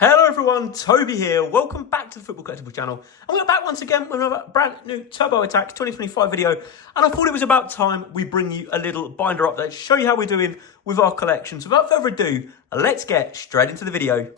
Hello everyone, Toby here. Welcome back to the Football Collectible channel. And we're back once again with another brand new Turbo Attax 2025 video. And I thought it was about time we bring you a little binder update, show you how we're doing with our collections. Without further ado, let's get straight into the video.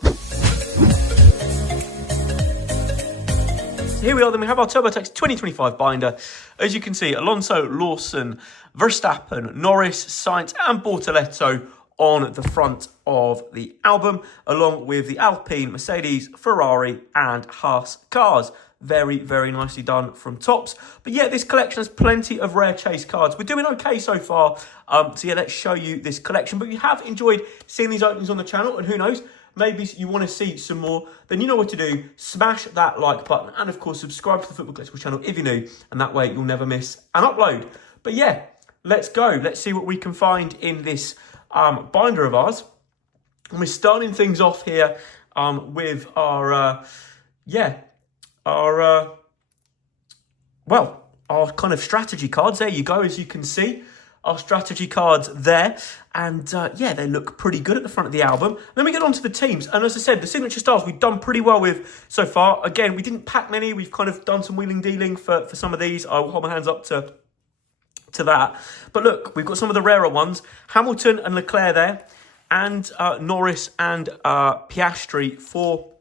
So here we are, then we have our Turbo Attax 2025 binder. As you can see, Alonso, Lawson, Verstappen, Norris, Sainz and Bortoleto on the front of the album, along with the Alpine, Mercedes, Ferrari and Haas cars. Very, very nicely done from Topps. But yeah, this collection has plenty of rare chase cards. We're doing okay so far. So yeah, let's show you this collection. But if you have enjoyed seeing these openings on the channel, and who knows, maybe you want to see some more, then you know what to do. Smash that like button and of course subscribe to the Football Collectible channel if you're new, and that way you'll never miss an upload. But yeah, let's go. Let's see what we can find in this binder of ours. And we're starting things off here with our our kind of strategy cards. There you go, as you can see, our strategy cards there. And yeah, they look pretty good at the front of the album. Then we get on to the teams. And as I said, the signature stars we've done pretty well with so far. Again, we didn't pack many. We've kind of done some wheeling dealing for some of these. I'll hold my hands up to that. But look, we've got some of the rarer ones. Hamilton and Leclerc there. And Norris and Piastri for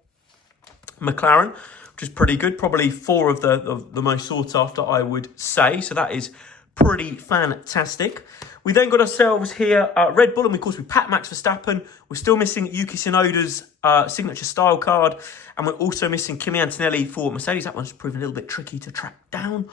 McLaren, which is pretty good. Probably four of the most sought after, I would say. So that is pretty fantastic. We then got ourselves here Red Bull, and of course we packed Max Verstappen. We're still missing Yuki Tsunoda's signature style card, and we're also missing Kimi Antonelli for Mercedes. That one's proven a little bit tricky to track down.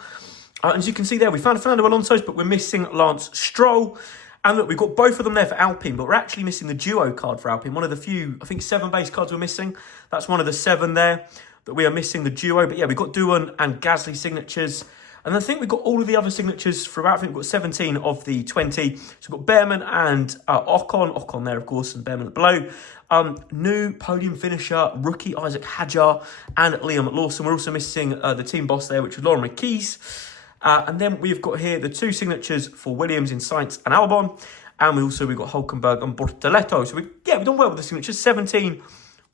As you can see there, we found Fernando Alonso's, but we're missing Lance Stroll. And look, we've got both of them there for Alpine, but we're actually missing the duo card for Alpine. One of the few, I think, 7 base cards we're missing. That's one of the 7 there that we are missing, the duo. But yeah, we've got Doohan and Gasly signatures. And I think we've got all of the other signatures throughout. I think we've got 17 of the 20. So we've got Behrman and Ocon there, of course, and Behrman below. New podium finisher, rookie Isaac Hadjar and Liam Lawson. We're also missing the team boss there, which is Lauren McKees. And then we've got here the 2 signatures for Williams in Sainz and Albon. And we've got Hulkenberg and Bortoleto. So we've done well with the signatures. 17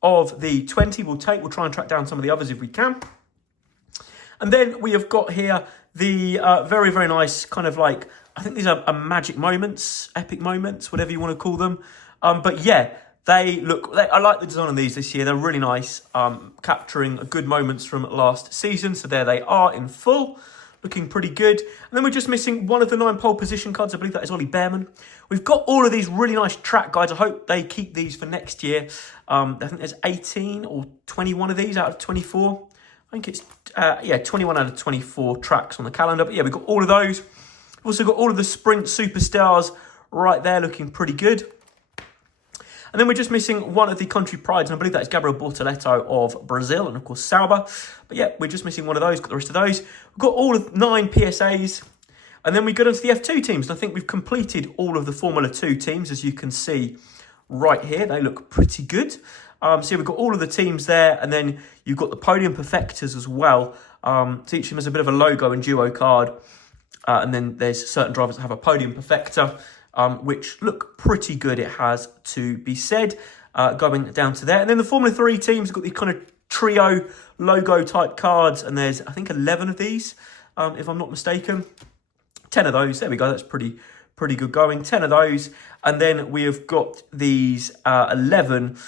of the 20 we'll take. We'll try and track down some of the others if we can. And then we have got here the very, very nice kind of like, I think these are magic moments, epic moments, whatever you want to call them. But yeah, I like the design on these this year. They're really nice, capturing good moments from last season. So there they are in full. Looking pretty good. And then we're just missing one of the 9 pole position cards. I believe that is Ollie Behrman. We've got all of these really nice track guides. I hope they keep these for next year. I think there's 18 or 21 of these out of 24. I think it's, 21 out of 24 tracks on the calendar. But yeah, we've got all of those. We've also got all of the Sprint Superstars right there looking pretty good. And then we're just missing one of the country prides, and I believe that is Gabriel Bortoleto of Brazil, and of course Sauber. But yeah, we're just missing one of those, got the rest of those. We've got all of 9 PSAs, and then we go on to the F2 teams, and I think we've completed all of the Formula 2 teams, as you can see right here. They look pretty good. So we've got all of the teams there, and then you've got the Podium Perfectors as well. So each of them has a bit of a logo and duo card, and then there's certain drivers that have a Podium Perfector, which look pretty good, it has to be said, going down to there. And then the Formula 3 teams have got these kind of trio logo type cards, and there's, I think, 11 of these, if I'm not mistaken. 10 of those, there we go, that's pretty good going. 10 of those, and then we have got these 11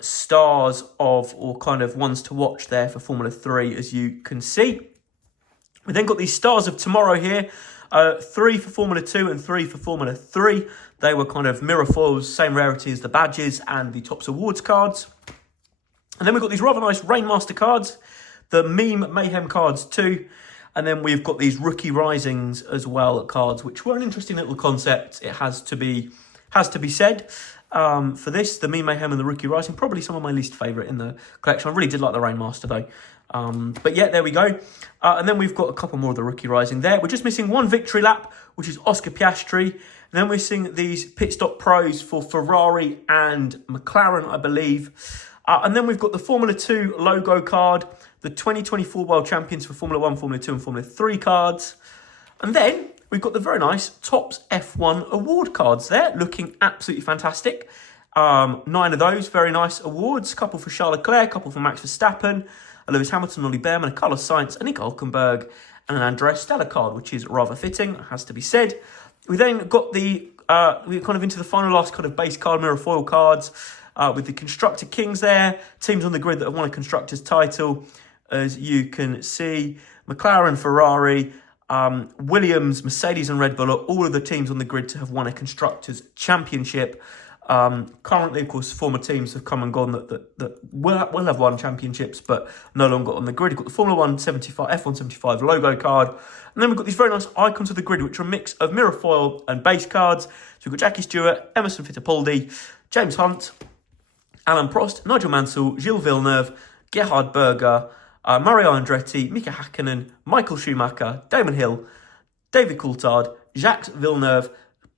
stars of, or kind of ones to watch there for Formula 3, as you can see. We then got these stars of tomorrow here. 3 for Formula 2 and 3 for Formula 3. They were kind of mirror foils, same rarity as the badges and the Topps Awards cards. And then we've got these rather nice Rainmaster cards, the Meme Mayhem cards too. And then we've got these Rookie Risings as well cards, which were an interesting little concept. It has to be said. For this, the Meme Mayhem and the Rookie Rising, probably some of my least favourite in the collection. I really did like the Rainmaster though. But yeah, there we go. And then we've got a couple more of the Rookie Rising there. We're just missing one victory lap, which is Oscar Piastri. And then we're seeing these pit stop pros for Ferrari and McLaren, I believe. And then we've got the Formula 2 logo card, the 2024 World Champions for Formula 1, Formula 2 and Formula 3 cards. And then we've got the very nice Topps F1 award cards there, looking absolutely fantastic. 9 of those, very nice awards. A couple for Charles Leclerc, a couple for Max Verstappen, a Lewis Hamilton, Ollie Bearman, a Carlos Sainz, a Nico Hülkenberg, and an Andrea Stella card, which is rather fitting, has to be said. We then got we're kind of into the final last kind of base card, mirror foil cards, with the Constructor Kings there, teams on the grid that have won a Constructor's title, as you can see. McLaren, Ferrari, Williams, Mercedes and Red Bull are all of the teams on the grid to have won a Constructors Championship. Currently, of course, former teams have come and gone that will have won championships, but no longer on the grid. We've got the Formula 1 75, F1 75 logo card. And then we've got these very nice icons of the grid, which are a mix of mirror foil and base cards. So we've got Jackie Stewart, Emerson Fittipaldi, James Hunt, Alan Prost, Nigel Mansell, Gilles Villeneuve, Gerhard Berger, Mario Andretti, Mika Hakkinen, Michael Schumacher, Damon Hill, David Coulthard, Jacques Villeneuve,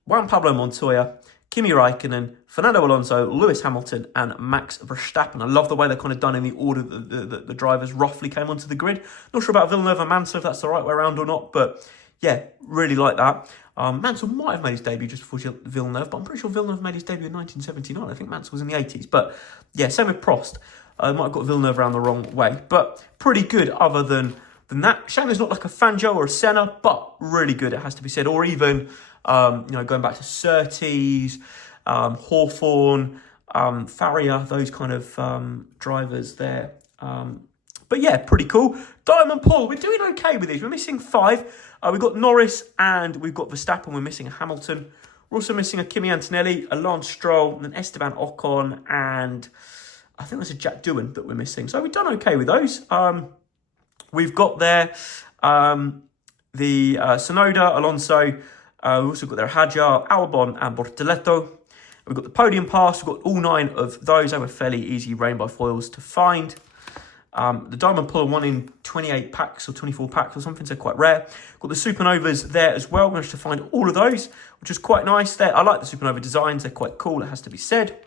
Juan Pablo Montoya, Kimi Raikkonen, Fernando Alonso, Lewis Hamilton, and Max Verstappen. I love the way they're kind of done in the order that the drivers roughly came onto the grid. Not sure about Villeneuve and Mansell, if that's the right way around or not, but yeah, really like that. Mansell might have made his debut just before Villeneuve, but I'm pretty sure Villeneuve made his debut in 1979. I think Mansell was in the 80s, but yeah, same with Prost. I might have got Villeneuve around the wrong way, but pretty good other than that. Shame there's not like a Fangio or a Senna, but really good, it has to be said. Or even, going back to Surtees, Hawthorne, Farrier, those kind of drivers there. But yeah, pretty cool. Diamond Paul, we're doing okay with these. We're missing 5. We've got Norris and we've got Verstappen. We're missing a Hamilton. We're also missing a Kimi Antonelli, a Lance Stroll, an Esteban Ocon, and I think there's a Jack Doohan that we're missing. So we've done okay with those. We've got there the Sonoda, Alonso. We've also got there Hadjar, Albon, and Bortoleto. We've got the Podium Pass. We've got all 9 of those. They were fairly easy rainbow foils to find. The Diamond Puller 1 in 28 packs or 24 packs or something, so quite rare. Got the Supernovas there as well. Managed to find all of those, which is quite nice there. I like the Supernova designs. They're quite cool, it has to be said,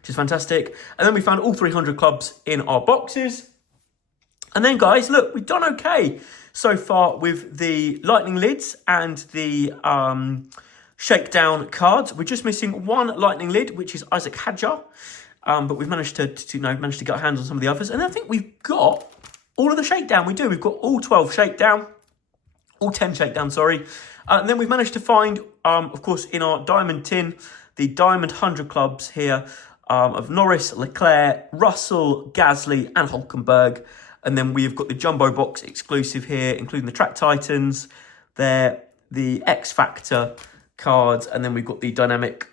which is fantastic. And then we found all 300 clubs in our boxes. And then, guys, look, we've done okay so far with the Lightning lids and the Shakedown cards. We're just missing 1 Lightning lid, which is Isaac Hadjar. But we've managed to get our hands on some of the others. And I think we've got all of the Shakedown. We do. We've got all 12 Shakedown. All 10 Shakedown, sorry. And then we've managed to find, of course, in our Diamond tin, the Diamond 100 clubs here of Norris, Leclerc, Russell, Gasly, and Hülkenberg. And then we've got the Jumbo Box exclusive here, including the Track Titans, the X Factor cards, and then we've got the Dynamic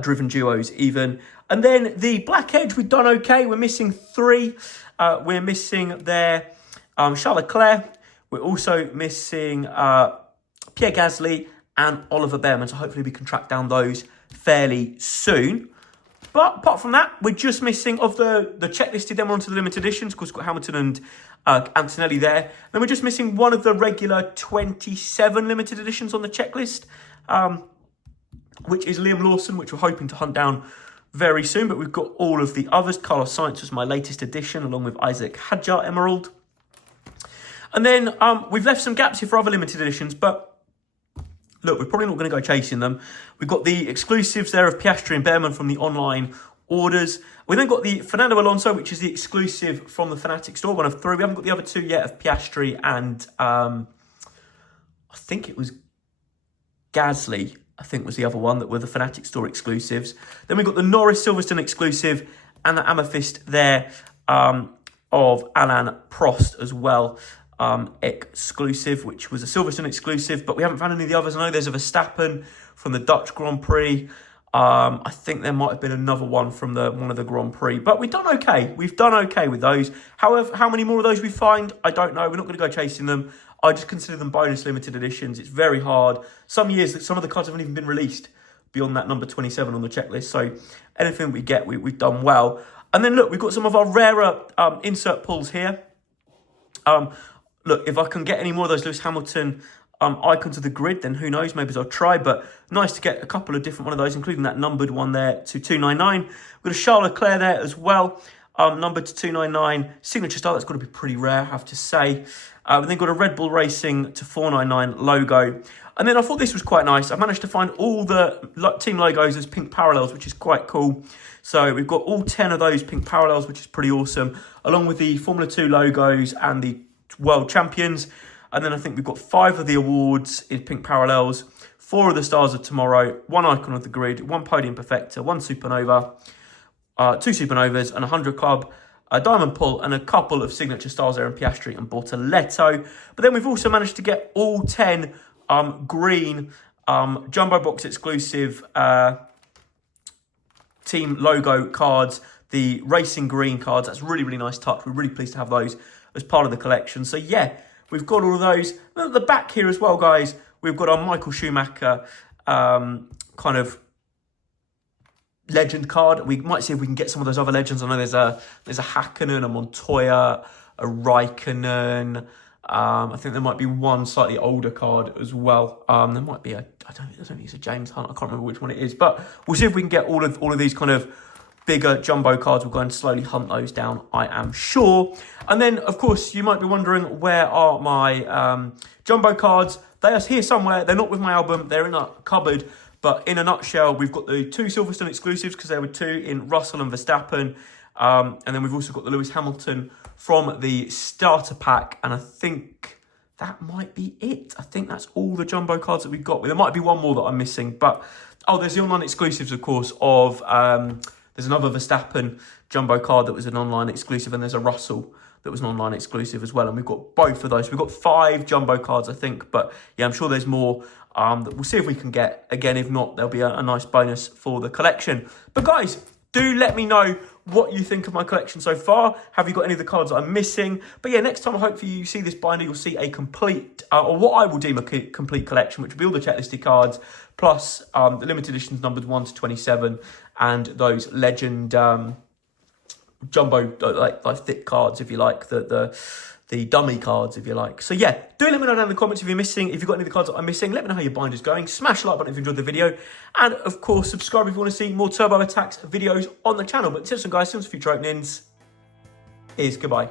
Driven Duos even. And then the Black Edge, we've done okay. We're missing 3. We're missing there Charles Leclerc. We're also missing Pierre Gasly and Oliver Bearman. So hopefully we can track down those fairly soon. But apart from that, we're just missing of the checklisted. Then we're on to the limited editions. Of course, we've got Hamilton and Antonelli there. Then we're just missing one of the regular 27 limited editions on the checklist, which is Liam Lawson, which we're hoping to hunt down very soon. But we've got all of the others. Carlos Sainz was my latest addition, along with Isaac Hadjar Emerald. And then we've left some gaps here for other limited editions, but look, we're probably not going to go chasing them. We've got the exclusives there of Piastri and Bearman from the online orders. We then got the Fernando Alonso, which is the exclusive from the Fnatic store, one of 3. We haven't got the other 2 yet of Piastri and I think it was Gasly, I think was the other one that were the Fnatic store exclusives. Then we've got the Norris Silverstone exclusive and the Amethyst there of Alain Prost as well. Exclusive, which was a Silverstone exclusive, but we haven't found any of the others. I know there's a Verstappen from the Dutch Grand Prix. I think there might have been another one from one of the Grand Prix, but we've done okay. We've done okay with those. However, how many more of those we find, I don't know. We're not going to go chasing them. I just consider them bonus limited editions. It's very hard. Some years, some of the cards haven't even been released beyond that number 27 on the checklist. So anything we get, we've done well. And then look, we've got some of our rarer insert pulls here. Look, if I can get any more of those Lewis Hamilton icons of the grid, then who knows, maybe I'll try. But nice to get a couple of different one of those, including that numbered one there to 299. We've got a Charles Leclerc there as well. numbered to 299. Signature style, that's got to be pretty rare, I have to say. And then got a Red Bull Racing to 499 logo. And then I thought this was quite nice. I managed to find all the team logos as pink parallels, which is quite cool. So we've got all 10 of those pink parallels, which is pretty awesome, along with the Formula 2 logos and the World Champions. And then I think we've got 5 of the awards in pink parallels, 4 of the Stars of Tomorrow, 1 Icon of the Grid, 1 Podium Perfector, 1 Supernova, 2 Supernovas, and 100 Club, a Diamond Pull, and a couple of signature stars there in Piastri and Bortoletto. But then we've also managed to get all 10 green Jumbo Box exclusive team logo cards, the racing green cards. That's really, really nice touch. We're really pleased to have those as part of the collection. So yeah, we've got all of those. And at the back here as well, guys, we've got our Michael Schumacher kind of legend card. We might see if we can get some of those other legends. I know there's a Hakkinen, a Montoya, a Raikkonen. I think there might be one slightly older card as well. There might be I don't think it's a James Hunt. I can't remember which one it is, but we'll see if we can get all of these kind of bigger jumbo cards. We'll go and slowly hunt those down, I am sure. And then, of course, you might be wondering, where are my jumbo cards? They are here somewhere. They're not with my album. They're in a cupboard. But in a nutshell, we've got the 2 Silverstone exclusives, because there were 2 in Russell and Verstappen. And then we've also got the Lewis Hamilton from the starter pack. And I think that might be it. I think that's all the jumbo cards that we've got. There might be one more that I'm missing. But, oh, there's the online exclusives, of course, of... there's another Verstappen jumbo card that was an online exclusive. And there's a Russell that was an online exclusive as well. And we've got both of those. We've got 5 jumbo cards, I think. But, yeah, I'm sure there's more that we'll see if we can get. Again, if not, there'll be a nice bonus for the collection. But, guys, do let me know what you think of my collection so far. Have you got any of the cards that I'm missing? But yeah, next time, hopefully you see this binder, you'll see a complete, or what I will deem a complete collection, which will be all the checklisted cards, plus the limited editions numbered 1 to 27, and those legend jumbo, like thick cards, if you like, the dummy cards, if you like. So yeah, do let me know down in the comments if you're missing. If you've got any of the cards that I'm missing, let me know how your binder's going. Smash the like button if you enjoyed the video. And of course, subscribe if you want to see more Turbo Attax videos on the channel. But tips and guys, see you on future openings. Goodbye.